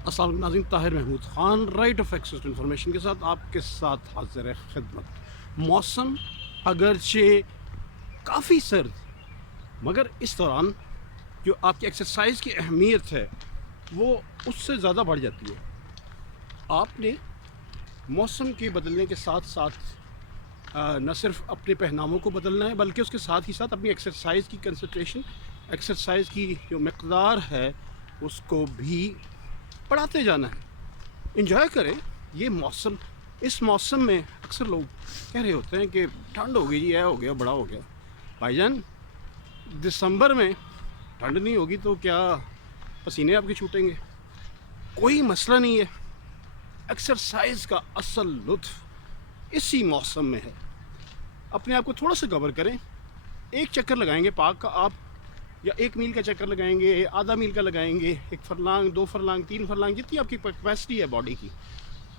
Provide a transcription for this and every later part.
अस्सलाम वालेकुम नाज़रीन, Tahir Mahmood Khan right of access to information के साथ आपके साथ हाजिर खिदमत। मौसम अगरचे काफ़ी सर्द, मगर इस दौरान जो आपकी एक्सरसाइज की अहमियत है वो उससे ज़्यादा बढ़ जाती है। आपने मौसम के बदलने के साथ साथ न सिर्फ अपने पहनावों को बदलना है, बल्कि उसके साथ ही साथ अपनी एक्सरसाइज की कंसंट्रेशन, एक्सरसाइज की जो मकदार है उसको भी बढ़ाते जाना है। इंजॉय करें ये मौसम। इस मौसम में अक्सर लोग कह रहे होते हैं कि ठंड हो गई जी, यह हो गया, बड़ा हो गया। भाईजान, दिसंबर में ठंड नहीं होगी तो क्या पसीने आपके छूटेंगे? कोई मसला नहीं है। एक्सरसाइज का असल लुत्फ इसी मौसम में है। अपने आप को थोड़ा सा कवर करें। एक चक्कर लगाएंगे पार्क का आप, या 1 मील का चक्कर लगाएंगे, आधा मील का लगाएंगे, 1 फरलांग, 2 फरलांग, 3 फरलांग, जितनी आपकी कैपेसिटी है बॉडी की।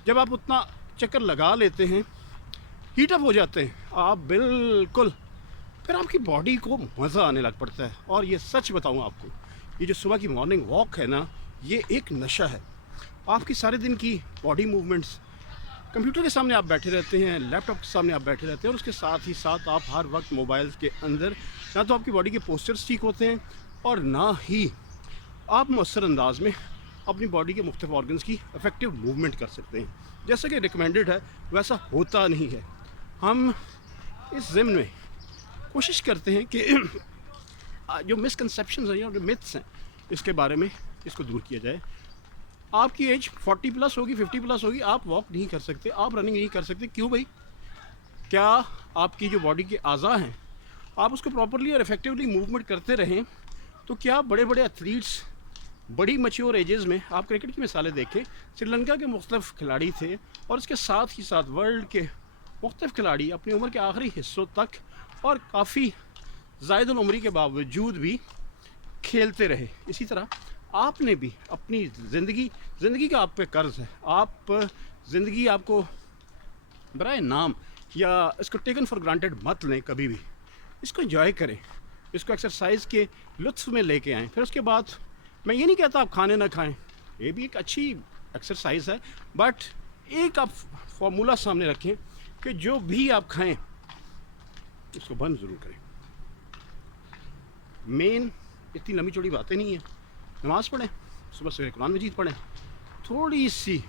जब आप उतना चक्कर लगा लेते हैं, हीट अप हो जाते हैं आप बिल्कुल, फिर आपकी बॉडी को मज़ा आने लग पड़ता है। और ये सच बताऊँ आपको, ये जो सुबह की मॉर्निंग वॉक है ना, ये एक नशा है। आपकी सारे दिन की बॉडी मूवमेंट्स, कंप्यूटर के सामने आप बैठे रहते हैं, लैपटॉप के सामने आप बैठे रहते हैं, और उसके साथ ही साथ आप हर वक्त मोबाइल्स के अंदर, ना तो आपकी बॉडी के पोस्चर्स ठीक होते हैं और ना ही आप मौसर अंदाज में अपनी बॉडी के मुख्तलिफ ऑर्गन्स की इफेक्टिव मूवमेंट कर सकते हैं। जैसा कि रिकमेंडेड है वैसा होता नहीं है। हम इस ज़िम्न में कोशिश करते हैं कि जो मिसकंसेप्शंस हैं या जो मिथ्स हैं इसके बारे में इसको दूर किया जाए। आपकी एज 40 प्लस होगी, 50 प्लस होगी, आप वॉक नहीं कर सकते, आप रनिंग नहीं कर सकते। क्यों भाई? क्या आपकी जो बॉडी के अज़ा हैं आप उसको प्रॉपरली और इफ़ेक्टिवली मूवमेंट करते रहें तो क्या बड़े बड़े एथलीट्स बड़ी मैच्योर एजेस में, आप क्रिकेट की मिसालें देखें, श्रीलंका के मुख्तलिफ खिलाड़ी थे और इसके साथ ही साथ वर्ल्ड के मुख्तलिफ खिलाड़ी अपनी उम्र के आखिरी हिस्सों तक और काफ़ी ज़ायदुल उम्री के बावजूद भी खेलते रहे। इसी तरह आपने भी अपनी ज़िंदगी का आप पे कर्ज है। आप ज़िंदगी आपको बराए नाम या इसको टेकन फॉर ग्रांटेड मत लें कभी भी। इसको एंजॉय करें, इसको एक्सरसाइज के लुत्फ़ में लेके आएँ। फिर उसके बाद मैं ये नहीं कहता आप खाने ना खाएं, ये भी एक अच्छी एक्सरसाइज है, बट एक आप फॉर्मूला सामने रखें कि जो भी आप खाएं उसको बंद ज़रूर करें। मेन इतनी लंबी चौड़ी बातें नहीं है। नमाज़ पढ़ें, सुबह सवेरे कुरान मजीद पढ़ें, थोड़ी सी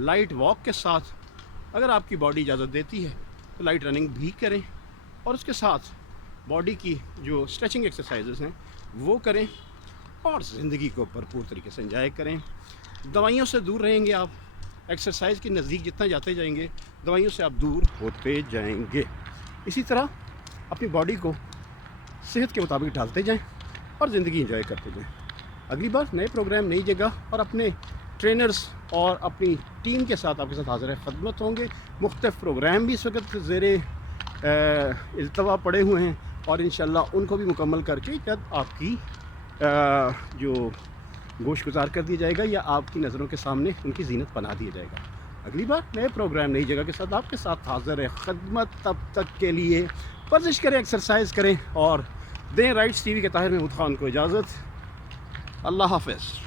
लाइट वॉक के साथ अगर आपकी बॉडी इजाज़त देती है तो लाइट रनिंग भी करें, और उसके साथ बॉडी की जो स्ट्रेचिंग एक्सरसाइजेस हैं वो करें, और ज़िंदगी को भरपूर तरीके से एंजॉय करें। दवाइयों से दूर रहेंगे आप, एक्सरसाइज के नज़दीक जितना जाते जाएंगे दवाइयों से आप दूर होते जाएंगे। इसी तरह अपनी बॉडी को सेहत के मुताबिक ढालते जाएं और ज़िंदगी एंजॉय करते जाएं। अगली बार नए प्रोग्राम, नई जगह और अपने ट्रेनर्स और अपनी टीम के साथ आपके साथ हाज़िर खिदमत होंगे। मुख्तलिफ प्रोग्राम भी इस वक्त ज़ेरे इल्तवा पड़े हुए हैं और इंशाल्लाह उनको भी मुकम्मल करके जब आपकी जो गोश गुजार कर दिया जाएगा या आपकी नज़रों के सामने उनकी जीनत बना दिया जाएगा। अगली बार नए प्रोग्राम, नई जगह के साथ आपके साथ हाज़िर खिदमत। तब तक के लिए वर्जिश करें, एक्सरसाइज करें और दें राइट्स टीवी के ताहिर महमूद ख़ान को इजाज़त। अल्लाह हाफ़िज़।